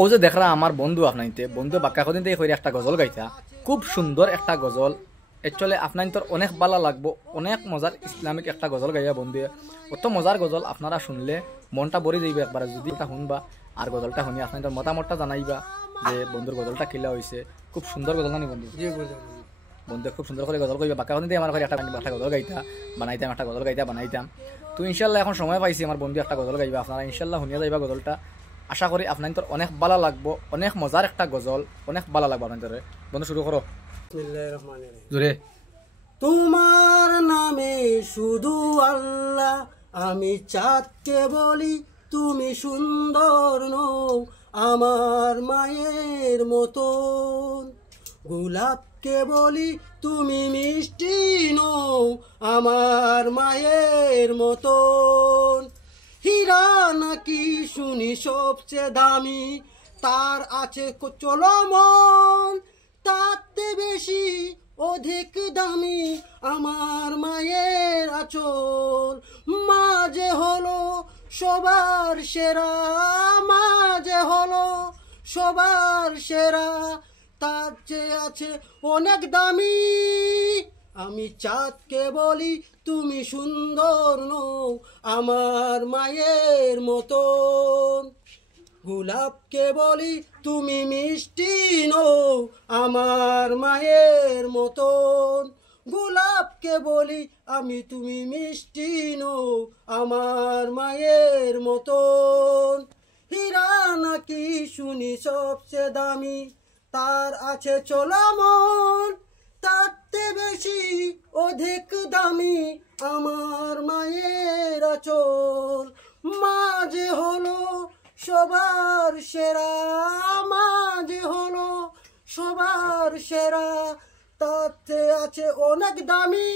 ও যে দেখরা আমার বন্ধু আপনাইতে বন্ধু বাক্কা কদিন থেকে কইরা একটা গজল গাইতা, খুব সুন্দর একটা গজল। একচুয়ালি আপনার তোর অনেক ভালো লাগবো, অনেক মজার ইসলামিক একটা গজল গাইয়া বন্ধু। অত মজার গজল আপনারা শুনলে মনটা ভরে যাইবে একবার যদি এটা শুনবা। আর গজলটা শুনি আপনার তোর মতামতটা জানাইবা যে বন্ধুর গজলটা কিলা হয়েছে। খুব সুন্দর গজল নানি বন্ধু? বন্ধু খুব সুন্দর করে গজল কইবা। বাক্কা কদিন থেকে আমার ঘরে একটা গজল গাইতা বানাইতাম, একটা গজল গাইতা বানাইতাম। তো ইনশাল্লাহ এখন সময় পাইছি আমার বন্ধু একটা গজল গাইবা, আপনারা ইনশাল্লাহ শুনিয়া যাইবা গজলটা। আশা করি আপনার তোর অনেক ভালো লাগবো, অনেক মজার একটা গজল, অনেক ভালো লাগবে আপনার তোরে। বন্ধু শুরু করো। জোরে। তোমার নামে শুধু আল্লাহ, আমি চাঁদকে বলি তুমি সুন্দর নও আমার মায়ের মতন। গোলাপকে বলি তুমি মিষ্টি নও আমার মায়ের মতন। হীরা নাকি শুনি সবচেয়ে দামি, তার আছে চলমন, তাতে বেশি অধিক দামি আমার মায়ের আঁচল। মা যে হলো সবার সেরা, মা যে হলো সবার সেরা, তার চেয়ে আছে অনেক দামি। আমি চাঁদকে বলি তুমি সুন্দর নও আমার মায়ের মতন। গোলাপকে বলি তুমি মিষ্টি নও আমার মায়ের মতন। গোলাপকে বলি আমি তুমি মিষ্টি নও আমার মায়ের মতন। হীরা নাকি শুনি সবচেয়ে দামি, তার আছে চলমন, তাতে বেশি অধিক দামি আমার মায়ের আঁচল। মা যে হলো সবার সেরা, মা যে হলো সবার সেরা, তাতে আছে অনেক দামি।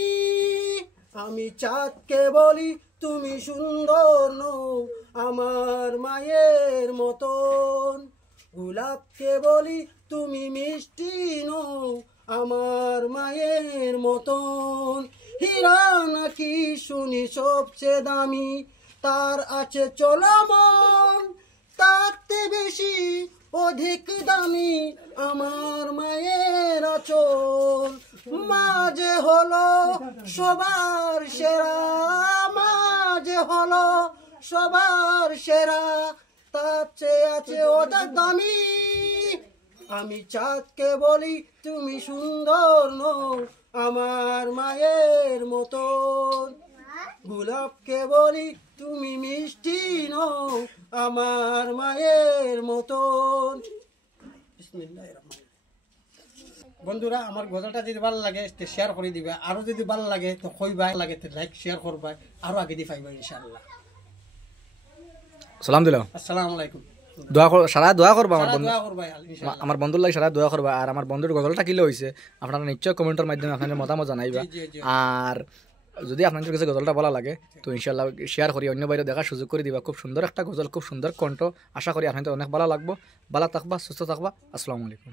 আমি চাঁদকে বলি তুমি সুন্দর নও আমার মায়ের মতন। গোলাপকে বলি তুমি মিষ্টি নও আমার মায়ের মতন। হীরা নাকি শুনি সবচেয়ে দামি, তার আছে চলমন, তাতে বেশি অধিক দামি আমার মায়ের আঁচল। মা যে হলো সবার সেরা, মা যে হলো সবার সেরা, তার চেয়ে আছে অধিক দামি। আমি চাঁদকে বলি তুমি সুন্দর নও আমার মায়ের মতন। গোলাপকে বলি তুমি মিষ্টি নও আমার মায়ের মতন। বন্ধুরা, আমার গজলটা যদি ভালো লাগে শেয়ার করে দিবা, আরো যদি ভালো লাগে তো কইবা, লাগে লাইক শেয়ার করবা, আরো আগে দিয়ে পাইবা ইনশাআল্লাহ। সালাম দিলাম। আসসালামু আলাইকুম। সারা দোয়া করবা আমার বন্ধু, ইনশাআল্লাহ। আমার বন্ধুর লাগে সারা দোয়া করবা। আর আমার বন্ধুর গজলটা কিলো হয়েছে আপনারা নিশ্চয় কমেন্টের মাধ্যমে আপনাদের মতামত জানাইবা। আর যদি আপনাদের কাছে গজলটা ভালো লাগে তো ইনশাল্লাহ শেয়ার করি, অন্য বাইরে দেখার সুযোগ করে দিবা। খুব সুন্দর একটা গজল, খুব সুন্দর কণ্ঠ। আশা করি আপনাদের অনেক ভালো লাগবো। ভালো থাকবা, সুস্থ থাকবা। আসসালামু আলাইকুম।